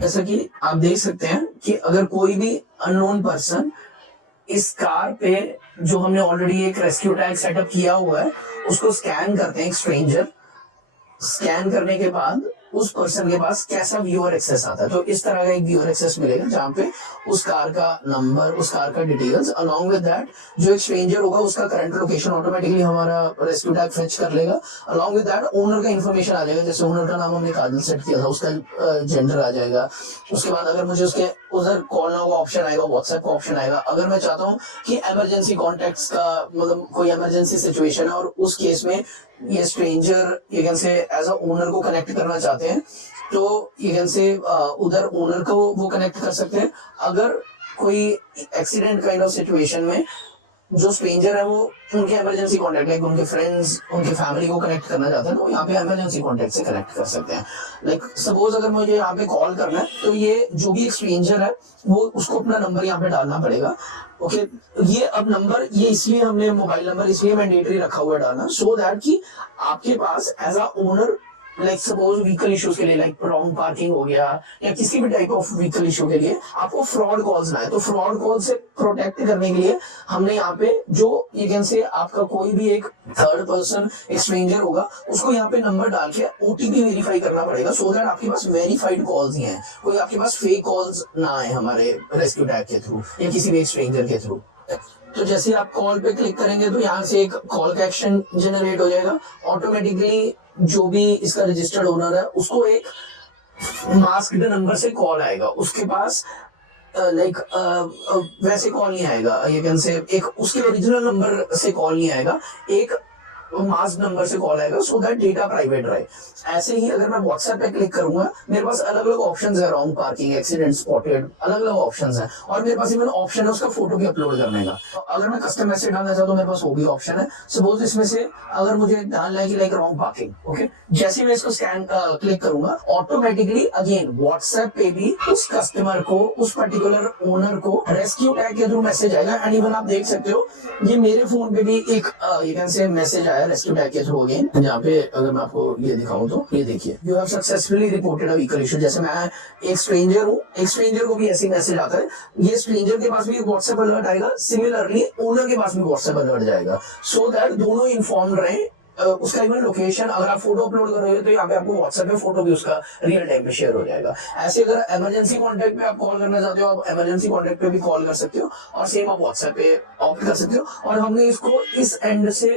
जैसा कि आप देख सकते हैं कि अगर कोई भी अननोन पर्सन इस कार पे जो हमने ऑलरेडी एक रेस्क्यू टैग सेटअप किया हुआ है उसको स्कैन करते हैं, एक स्ट्रेंजर स्कैन करने के बाद उस पर्सन के पास कैसा व्यूअर एक्सेस आता है। तो इस तरह का एक व्यूअर एक्सेस मिलेगा जहां पे उस कार का नंबर, उस कार का डिटेल्स, अलॉन्ग विद दैट जो एक स्ट्रेंजर होगा उसका करंट लोकेशन ऑटोमेटिकली हमारा रेस्क्यू टैग फेच कर लेगा। अलॉन्ग विद दैट ओनर का इन्फॉर्मेशन आ जाएगा, जैसे ओनर का नाम हमने काजल सेट किया था उसका जेंडर आ जाएगा। उसके बाद अगर मुझे उसके उधर कॉल नाउ का ऑप्शन आएगा, व्हाट्सएप का ऑप्शन आएगा। अगर मैं चाहता हूँ कि इमरजेंसी कॉन्टेक्ट्स का मतलब कोई इमरजेंसी सिचुएशन है और उस केस में ये stranger you can say as a owner को कनेक्ट करना चाहते हैं तो यू कैन से उधर ओनर को वो कनेक्ट कर सकते हैं। अगर कोई एक्सीडेंट काइंड ऑफ सिचुएशन में जो स्ट्रेंजर है वो उनके इमरजेंसी कॉन्टेक्ट लाइक उनके फ्रेंड्स, उनके फैमिली को कनेक्ट करना चाहते हैं तो यहाँ पे इमरजेंसी कॉन्टेक्ट से कनेक्ट कर सकते हैं। लाइक सपोज अगर मुझे यहाँ पे कॉल करना है तो ये जो भी एक स्ट्रेंजर है वो उसको अपना नंबर यहाँ पे डालना पड़ेगा। ओके, ये अब नंबर ये इसलिए हमने मोबाइल नंबर इसलिए मैंडेटरी रखा हुआ डालना सो दैट कि आपके पास as a owner like suppose vehicle issues के लिए लाइक रॉन्ग पार्किंग हो गया या किसी भी टाइप ऑफ व्हीकल इशू के लिए आपको फ्रॉड कॉल्स ना आए, तो फ्रॉड कॉल से प्रोटेक्ट करने के लिए हमने यहाँ पे जो यू कैन से आपका कोई भी एक थर्ड पर्सन एक स्ट्रेंजर होगा उसको यहाँ पे नंबर डाल के ओटीपी वेरीफाई करना पड़ेगा सो दैट आपके पास वेरीफाइड कॉल्स ही हैं, कोई आपके पास फेक कॉल्स ना आए हमारे रेस्क्यू टैग के थ्रू या किसी भी एक स्ट्रेंजर के थ्रू। तो जैसे आप कॉल पे क्लिक करेंगे तो यहाँ से एक कॉल का एक्शन जनरेट हो जाएगा ऑटोमेटिकली। जो भी इसका रजिस्टर्ड ओनर है उसको एक मास्क्ड नंबर से कॉल आएगा, उसके पास लाइक वैसे कॉल नहीं आएगा, ये कैन से एक उसके ओरिजिनल नंबर से कॉल नहीं आएगा, एक मास्क नंबर से कॉल आएगा सो दैट डेटा प्राइवेट रहे। ऐसे ही अगर मैं व्हाट्सएप पे क्लिक करूंगा मेरे पास अलग अलग ऑप्शंस है, रॉन्ग पार्किंग, एक्सीडेंट स्पॉटेड, अलग अलग ऑप्शंस हैं और मेरे पास इवन ऑप्शन है उसका फोटो भी अपलोड करने का। तो अगर मैं कस्टम मैसेज डालना चाहता हूँ मेरे पास वो भी ऑप्शन है। सपोज इसमें से अगर मुझे डालना है कि लाइक रॉन्ग पार्किंग, ओके, जैसे मैं इसको स्कैन क्लिक करूंगा ऑटोमेटिकली अगेन व्हाट्सएप पे भी उस कस्टमर को, उस पर्टिकुलर ओनर को रेस्क्यू टैग के थ्रू मैसेज आएगा। एंड इवन आप देख सकते हो ये मेरे फोन पे भी एक यू कैन से मैसेज आया रेस्क्यू टैग के थ्रू अगेन, जहाँ पे अगर मैं आपको ये दिखाऊं तो ये देखिए, you have successfully reported a vehicle issue. जैसे मैं एक स्ट्रेंजर हूँ, एक स्ट्रेंजर को भी ऐसे मैसेज आता है, ये स्ट्रेंजर के पास भी व्हाट्सएप अलर्ट आएगा, सिमिलरली ओनर के पास भी व्हाट्सएप अलर्ट जाएगा सो दैट दोनों इन्फॉर्म रहे। उसका इवन लोकेशन अगर आप फोटो अपलोड कर रहे हो तो यहाँ पे आपको व्हाट्सएप पे फोटो भी उसका रियल टाइम पे शेयर हो जाएगा। ऐसे अगर इमरजेंसी कॉन्टेक्ट पे आप कॉल करना चाहते हो आप इमरजेंसी कॉन्टेक्ट पे भी कॉल कर सकते हो और सेम आप व्हाट्सएप पे ऑप्ट कर सकते हो। और हमने इसको इस एंड से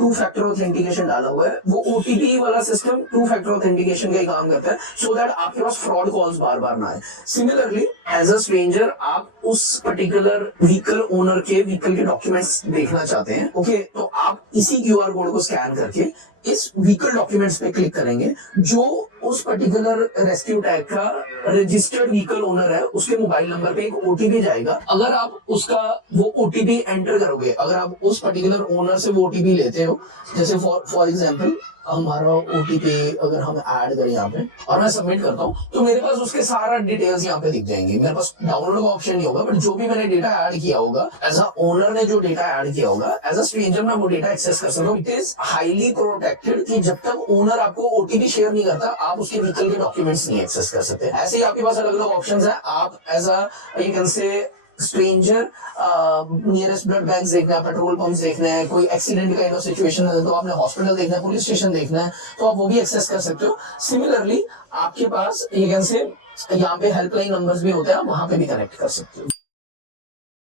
2 फैक्टर ऑथेंटिकेशन डाला हुआ है, वो ओटीपी वाला सिस्टम 2 फैक्टर ऑथेंटिकेशन का ही काम करता है सो दैट आपके पास फ्रॉड कॉल्स बार बार ना आए। सिमिलरली एज अ स्ट्रेंजर आप उस पर्टिकुलर व्हीकल ओनर के व्हीकल के डॉक्यूमेंट्स देखना चाहते हैं, ओके, तो आप इसी क्यूआर कोड को स्कैन करके इस व्हीकल डॉक्यूमेंट्स पे क्लिक करेंगे जो उस पर्टिकुलर रेस्क्यू टैग का रजिस्टर्ड व्हीकल ओनर है उसके मोबाइल नंबर पे एक ओटीपी जाएगा। अगर आप उसका वो ओटीपी एंटर करोगे, अगर आप उस पर्टिकुलर ओनर से वो ओटीपी लेते हो, जैसे फॉर एग्जांपल हमारा ओटीपी अगर हम ऐड करें यहाँ पे और मैं सबमिट करता हूँ तो मेरे पास उसके सारा डिटेल्स यहाँ पे दिख जाएंगे। मेरे पास डाउनलोड का ऑप्शन नहीं होगा बट जो भी मैंने डेटा ऐड किया होगा एज अ ओनर ने जो डेटा ऐड किया होगा एज अ स्ट्रेंजर मैं वो डेटा एक्सेस कर सकता हूँ। इट इज हाईली प्रोटेक्टेड कि जब तक ओनर आपको ओटीपी शेयर नहीं करता आप उसके व्हीकल के डॉक्यूमेंट्स नहीं एक्सेस कर सकते। ऐसे ही आपके पास अलग अलग ऑप्शन है, आप as a you can say stranger nearest blood bank देखना है, पेट्रोल पंप देखना है, कोई एक्सीडेंट काइंड ऑफ सिचुएशन है तो आपने हॉस्पिटल देखना है, पुलिस स्टेशन देखना है तो आप वो भी एक्सेस कर सकते हो। सिमिलरली आपके पास ये कैन से यहाँ पे हेल्पलाइन नंबर्स भी होते हैं, आप वहां पे भी कनेक्ट कर सकते हो।